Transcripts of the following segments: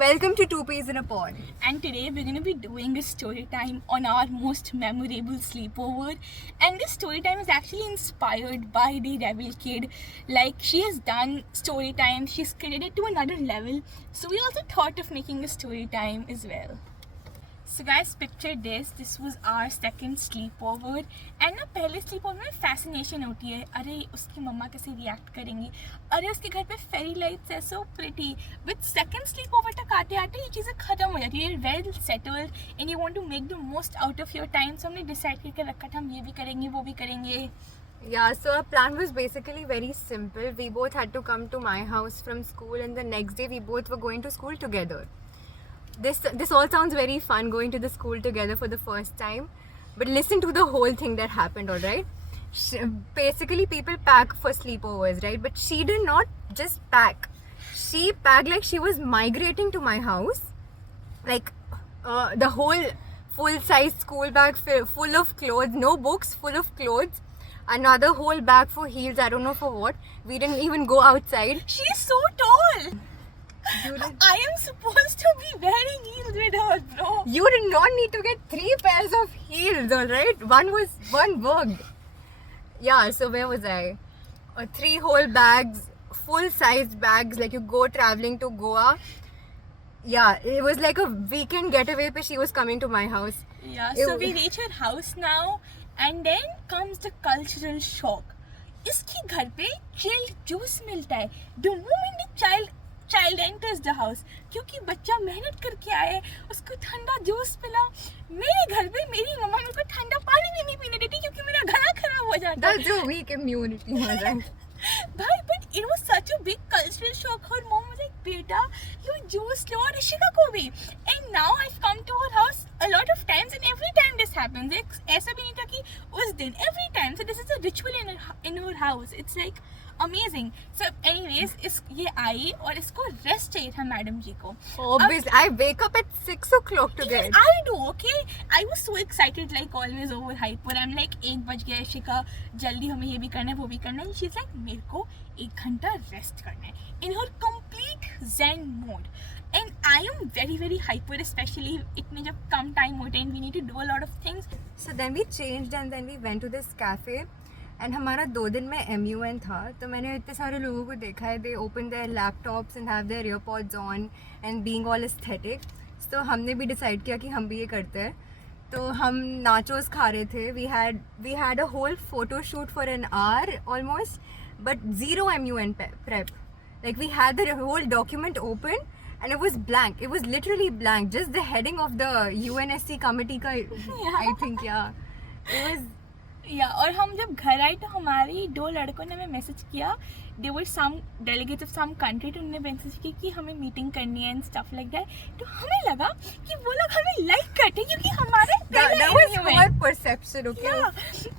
Welcome to Two Peas in a Pod. And today we're going to be doing a story time on our most memorable sleepover. And this story time is actually inspired by the Rebel Kid. Like, she has done story time, she's credited to another level. So we also thought of making a story time as well. So guys, picture this was our second sleepover. And ना पहले sleepover में fascination होती है, अरे उसकी मम्मा कैसे react करेंगी, अरे उसके घर पे fairy lights है, so pretty. With second sleepover तक आते आते ये चीज़ें खत्म हो जाती है, well settled and you want to make the most out of your time. So हमने decide करके रखा था हम ये भी करेंगे वो भी करेंगे. Yeah, so our plan was basically very simple. We both had to come to my house from school, and the next day we both were going to school together. This all sounds very fun, going to the school together for the first time, but listen to the whole thing that happened, all right? Basically, people pack for sleepovers, right? But she did not just pack. She packed like she was migrating to my house, like the whole full-size school bag full of clothes, no books, full of clothes. Another whole bag for heels, I don't know for what. We didn't even go outside. She's so tall. I am supposed to be wearing heels with her, bro. You did not need to get 3 pairs of heels, alright? One worked. Yeah, so where was I? 3 whole bags, full-sized bags, like you go traveling to Goa. Yeah, it was like a weekend getaway, but she was coming to my house. Yeah, so we reach her house now, and then comes the cultural shock. इसके घर पे chilled juice मिलता है. The moment the child enters the house, क्योंकि बच्चा मेहनत करके आए, उसको ठंडा जूस पिला. मेरे घर पे मेरी मम्मा मेरे को ठंडा पानी भी नहीं पीने देती क्योंकि मेरा गला खराब हो जाता है. That's a weak immunity, right? But it was such a big cultural shock. Her mom was like, "Beta, you juice लो और ऋषिका को भी." And now I've come to her house a lot of times, and every time this happens, ऐसा भी नहीं था कि उस दिन. Every time, so this is a ritual in her house. It's like amazing. So anyways, ये आई और इसको रेस्ट चाहिए था मैडम जी को. Obviously, I wake up at 6 o'clock to get. I do, okay. I was so excited, like always overhyped. But I'm like 1 बज गया, शिका जल्दी हमें ये भी करना है वो भी करना है. She's like मेरे को 1 घंटा रेस्ट करना है. In her complete zen mode. And I am very very hyper, especially इतने जब कम टाइम होते हैं, we need to do a lot of things. So then we changed and then we went to this cafe. And हमारा 2 दिन में MUN था, तो मैंने इतने सारे लोगों को देखा है, दे open there laptops and have their earpods on and being all aesthetic. तो हमने भी डिसाइड किया कि हम भी ये करते हैं. तो हम नाचोस खा रहे थे. We had a whole photo shoot for an hour almost, but zero MUN prep. Like we had the whole document open and it was blank. It was literally blank. Just the heading of the UNSC committee का, I think, yeah. It was. और हम जब घर आए तो हमारी 2 लड़कों ने हमें मैसेज किया. दे वर सम डेलीगेट्स ऑफ सम कंट्री. तो उन्होंने मैसेज किया कि हमें मीटिंग करनी है एंड स्टफ लाइक दैट. तो हमें लगा कि वो लोग हमें लाइक करते क्योंकि हमारे that was our perception, okay?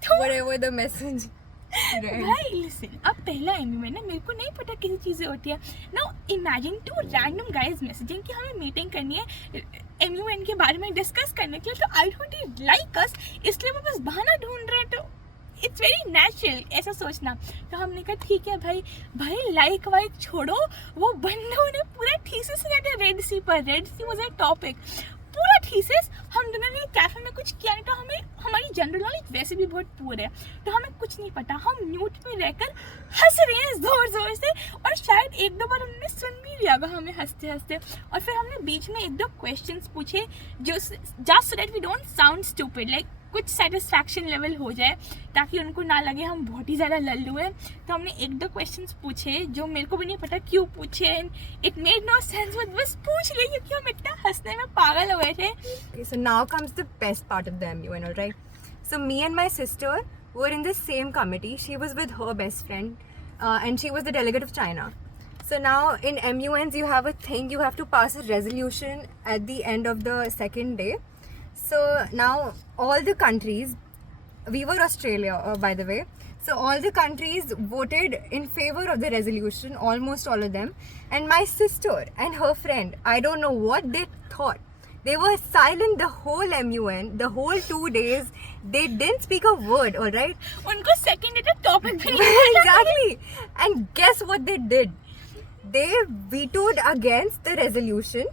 तो whatever the message. भाई लिसन, अब पहला MUN है, मेरे को नहीं पता कैसी चीज़ें होती है. Now imagine 2 random guys messaging कि हमें मीटिंग करनी है MUN के बारे में डिस्कस करने के लिए. तो आई डोंट लाइक अस, इसलिए वो बस बहाना ढूंढ रहे हैं. तो इट्स वेरी नेचुरल ऐसा सोचना. तो हमने कहा ठीक है भाई लाइक वाइक छोड़ो. वो बंदों ने पूरा थीसिस लिया था रेड सी पर. Red she was a topic, पूरा थीसिस. हम दोनों ने कैफे में कुछ किया नहीं. तो हमारी जनरल नॉलेज वैसे भी बहुत पुअर है, तो हमें कुछ नहीं पता. हम म्यूट पे रहकर हंस रहे हैं जोर जोर से, और शायद 1-2 बार उन्होंने सुन भी लिया होगा हमें हंसते हंसते. और फिर हमने बीच में 1-2 क्वेश्चंस पूछे जो just so that we don't sound stupid, like कुछ सेटिस्फैक्शन लेवल हो जाए ताकि उनको ना लगे हम बहुत ही ज़्यादा लल्लू हैं. तो हमने 1-2 क्वेश्चंस पूछे जो मेरे को भी नहीं पता क्यों पूछे. And it made no sense, बस पूछ लिए क्योंकि हम इतना हंसने में पागल हो गए थे. Okay, so now comes the best part of the MUN, all right? So me and my sister were in the same committee. She was with her best friend and she was the delegate of China. So now in MUNs you have a thing, you have to pass a resolution at the end of the second day. So now all the countries, we were Australia by the way, so all the countries voted in favor of the resolution, almost all of them. And my sister and her friend, I don't know what they thought, they were silent the whole MUN, the whole 2 days. They didn't speak a word, all right? उनको second day तक topic भी नहीं Exactly. And guess what they did? They vetoed against the resolution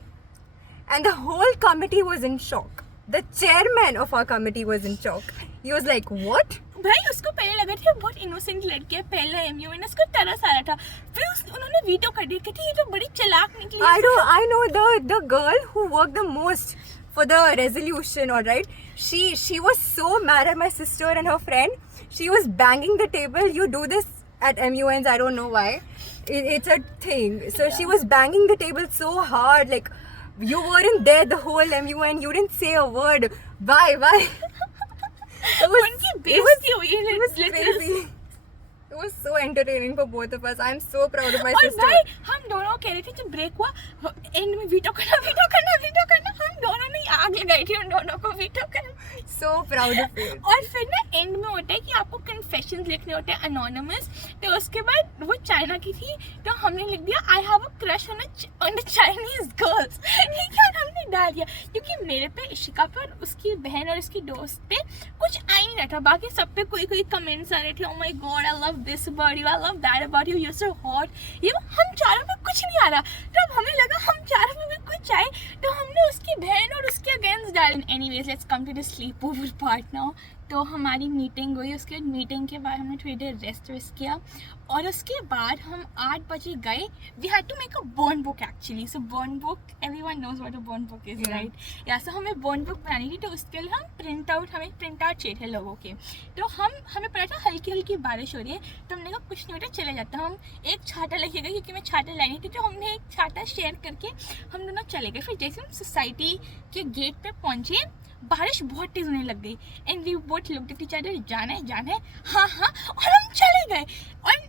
and the whole committee was in shock. The chairman of our committee was in shock. He was like, what? भाई उसको पहले लगा था बहुत innocent लड़की है, पहला MUN उसको तरस आ रहा था, फिर उन्होंने वीटो कर दिया कि ये तो बड़ी चालाक निकली. I know the girl who worked the most for the resolution, all right? She was so mad at my sister and her friend. She was banging the table. You do this at MUNs, I don't know why. It's a thing. So she was banging the table so hard, like you weren't there the whole MUN. You didn't say a word. Why? उनकी बेइज्जती हुई है. It was crazy. It was so entertaining for both of us. I'm so proud of my और sister. भाई हम दोनों कह रहे थे जब ब्रेक हुआ एंड में वीटो करना, हम दोनों ने आग लगाई थी उन दोनों को वीटो करना. So proud of it. और फिर ना एंड में होता है कि आपको कन्फेशंस लिखने होते हैं अनोनिमस. तो उसके बाद वो चाइना की थी तो हमने लिख दिया I have a crush on the Chinese girls. ठीक है, हमने डाल दिया क्योंकि मेरे पे, इशिका पे और उसकी बहन और उसकी दोस्त पे कुछ आ ही नहीं रहा था. बाकी सब पे कोई कमेंट्स आ रहे थे, oh my God I love this about you, I love that about you, you are so hot. ये हम चारों पे कुछ नहीं आ रहा. तो अब हमें लगा हम चारों में भी कुछ आए तो हमने उसकी बहन और उसके अगेंस्ट डाल. Anyways let's come to the sleepover part now. तो हमारी मीटिंग हुई, उसके बाद मीटिंग के बाद हमने थोड़ी देर रेस्ट किया और उसके बाद हम 8 बजे गए. We had to make a burn book actually. So burn book, everyone knows what a burn book is, right? या सो हमें बर्न बुक बनानी थी. तो उसके लिए हमें प्रिंट आउट चाहिए थे लोगों के. तो हमें पता था हल्की बारिश हो रही है तो हमने कहा कुछ नहीं होता चले जाता. हम एक छाता लेके गए क्योंकि मैं छाता लानी थी. तो हमने एक छाता शेयर करके हम दोनों चले गए. फिर जैसे हम सोसाइटी के गेट पे पहुंचे बारिश बहुत तेज होने लग गई and we both looked at each other, जाना है हाँ और हम चले गए. और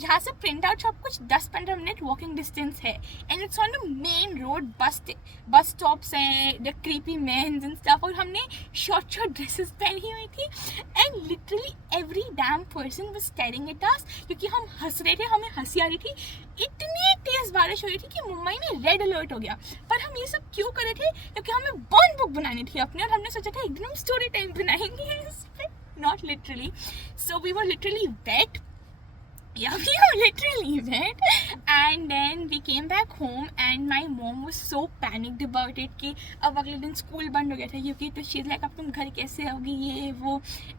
यहाँ से प्रिंट आउट शॉप कुछ 10-15 मिनट वॉकिंग डिस्टेंस है and it's on the main road. Bus stops हैं, the creepy men's and stuff. और हमने शॉर्ट ड्रेसेस पहनी हुई थी and literally every damn person was staring at us क्योंकि हम हंस रहे थे, हमें हंसी आ रही थी. इतनी तेज बारिश हो रही थी कि मुंबई में रेड अलर्ट हो गया. पर हम ये सब क्यों करे थे? क्योंकि हमें बर्न बुक बनानी थी अपनी और हमने सोचा था एक दिन हम स्टोरी टाइम बनाएंगे इस पे. Not literally. So we were literally wet. Yeah, we were literally wet and then we came back home and my mom was so panicked about it कि अब अगले दिन स्कूल बंद हो गया था क्योंकि. तो she's like अब तुम घर कैसे आओगी ये वो.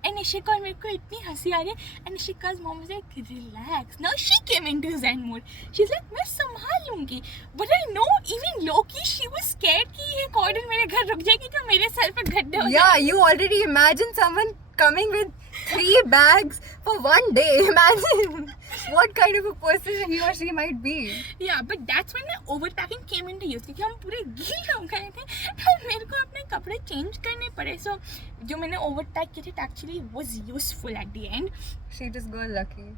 and Ishika और मेरे को इतनी हंसी आ रही है and Ishika's mom was like relax. Now she came into zen mode. She's like मैं संभाल लूँगी. But I know even low-key she was scared कि ये कॉर्डन मेरे घर रुक जाएगी तो मेरे सर पे गड्ढे हो जाएंगे. Yeah, you already imagine someone coming with 3 bags for one day. Imagine what kind of a person he or she might be. Yeah, but that's when the overpacking came into use क्योंकि हम पूरे गीले हो गए थे तो मेरे को अपने कपड़े चेंज करने पड़े. सो जो मैंने ओवरपैक किए थे actually was useful at the end. She just got lucky.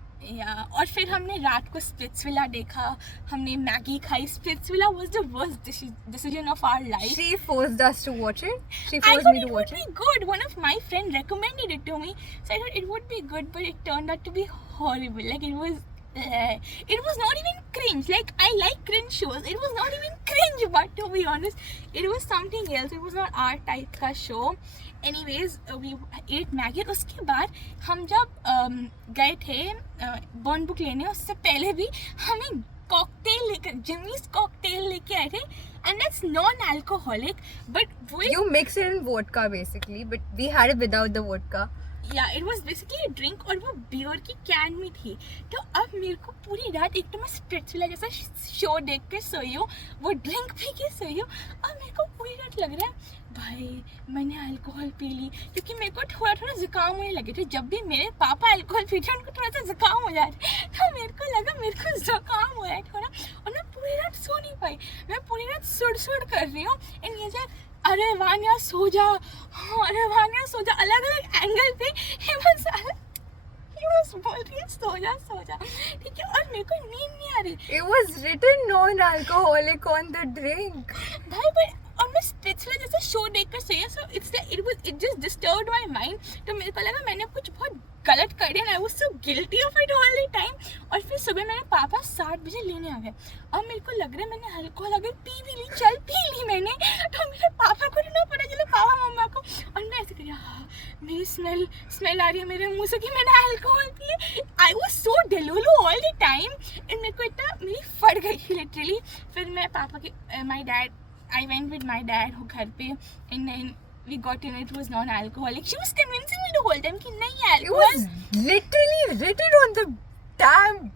और फिर हमने रात को स्प्लिट्सविला देखा, हमने मैगी खाई. Splitsvilla was the worst decision of our life. She forced us to watch it. She I forced thought me to it watch would it. be good. One of my friend recommended it to me, so I thought it would be good, but it turned out to be horrible. Like it was not even cringe. Like I like cringe shows. It was not even cringe, but to be honest, it was something else. It was not our type का show. Anyways, we ate Maggi. उसके बाद हम जब गए थे burn book लेने, उससे पहले भी हमें कॉकटेल लेकर जिमीज कॉकटेल लेके आए थे and that's non-alcoholic but You mix it in vodka basically, but we had it without the vodka. yeah, it was basically a drink और वो बियर की कैन में थी. तो अब मेरे को पूरी रात एक तो मैं स्प्रिट्सविला जैसा शो देख के सोई हूँ, वो ड्रिंक पी के सोई हूँ. अब मेरे को पूरी रात लग रहा है भाई मैंने अल्कोहल पी ली क्योंकि मेरे को थोड़ा जुकाम होने लगे थे. जब भी मेरे पापा अल्कोहल पीते उनको थोड़ा सा जुकाम हो जाता है तो मेरे को लगा मेरे को जुकाम हो रहा है थोड़ा. और मैं पूरी रात सो नहीं पाई. मैं पूरी रात सुड़ कर रही हूँ एंड ये जो अरे वानिया सो जा, अरे वानिया सो जा, अलग अलग एंगल पे बोल रही है सो जा. ठीक है, और मेरे को नींद नहीं आ रही. It was written non-alcoholic on the drink. भाई और मैं स्प्लिट्सविला जैसा शो देखकर सोई. So it just disturbed my mind. तो मेरे को लगा मैंने कुछ बहुत गलत कर दिया. आई was so guilty of it all the time. और फिर सुबह मेरे पापा 7 बजे लेने आ गए. अब मेरे को लग रहा है मैंने अल्कोहल अगर पी भी ली मैंने तो मेरे पापा को ना पता चले, पापा मम्मा को. और मैं ऐसे करी मेरी स्मेल आ रही है मेरे मुंह से कि मैंने अल्कोहल पी. I was so delulu all the time and मेरे को इतना मेरी फट गई थी लिटरली. फिर मैं पापा के my dad I went with my dad who घर पे, and then we got to know it was non-alcoholic. She was convincing me the whole time कि नहीं It alcohol. was literally written on the damn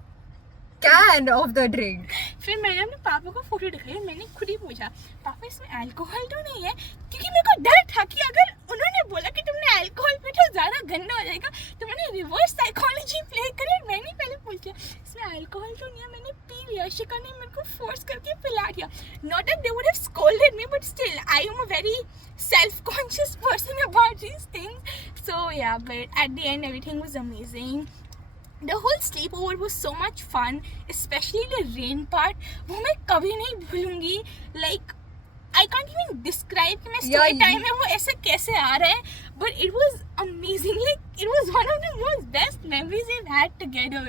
can of the drink. फिर मैंने अपने पापा को photo दिखाई, मैंने खुद ही पूछा पापा इसमें अल्कोहल तो नहीं है, क्योंकि मेरे को डर था कि अगर उन्होंने बोला कि तुमने अल्कोहल पी तो ज़्यादा गंदा हो जाएगा, तो मैंने रिवर्स साइकोलॉजी प्ले करी, मैंने पहले पूछ लिया इसमें अल्कोहल तो नहीं है, मैंने पी लिया, शिखा ने मेरे को फोर्स करके पिला दिया. Not that they would have scolded me, but still I am a very self-conscious person about these things. So yeah, but at the end everything was amazing. The whole sleepover was so much fun, especially the rain part. वो मैं कभी नहीं भूलूंगी. Like I can't even describe कि मैं story time में वो ऐसे कैसे आ रहा है. But it was amazing. Like it was one of the most best memories we've had together.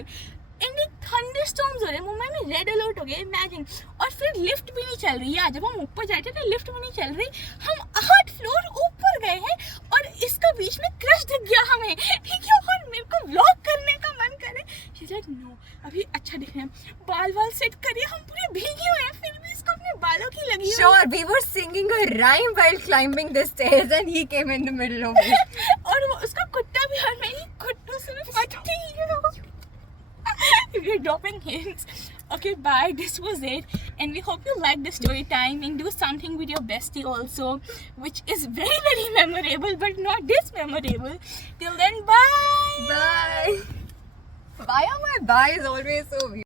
And एक thunderstorms हो रहे हैं, मुंबई में रेड अलर्ट हो गया, इमेजिन. और फिर लिफ्ट भी नहीं चल रही है. जब हम ऊपर जाते थे लिफ्ट भी नहीं चल रही. हम 8 फ्लोर ऊपर गए हैं और इसका बीच में क्रश दिख गया हमें, ठीक है. और मेरे को व्लॉग करने का मन करे. She said no, अभी अच्छा दिख रहा है, बाल सेट करिए. हम पूरे भीगे हुए हैं, फिर भी इसको अपने बालों की लगी हुई है. Sure, we were singing a rhyme while climbing the stairs and he came in the middle of it. और वो उसका कुत्ता भी, और मेरी कुत्तों से मैं फटती हूँ. We're dropping hints. Okay, bye. This was it. And we hope you liked the story time and do something with your bestie also, which is very, very memorable, but not this memorable. Till then, bye. Bye. Why are my bye is always so weird?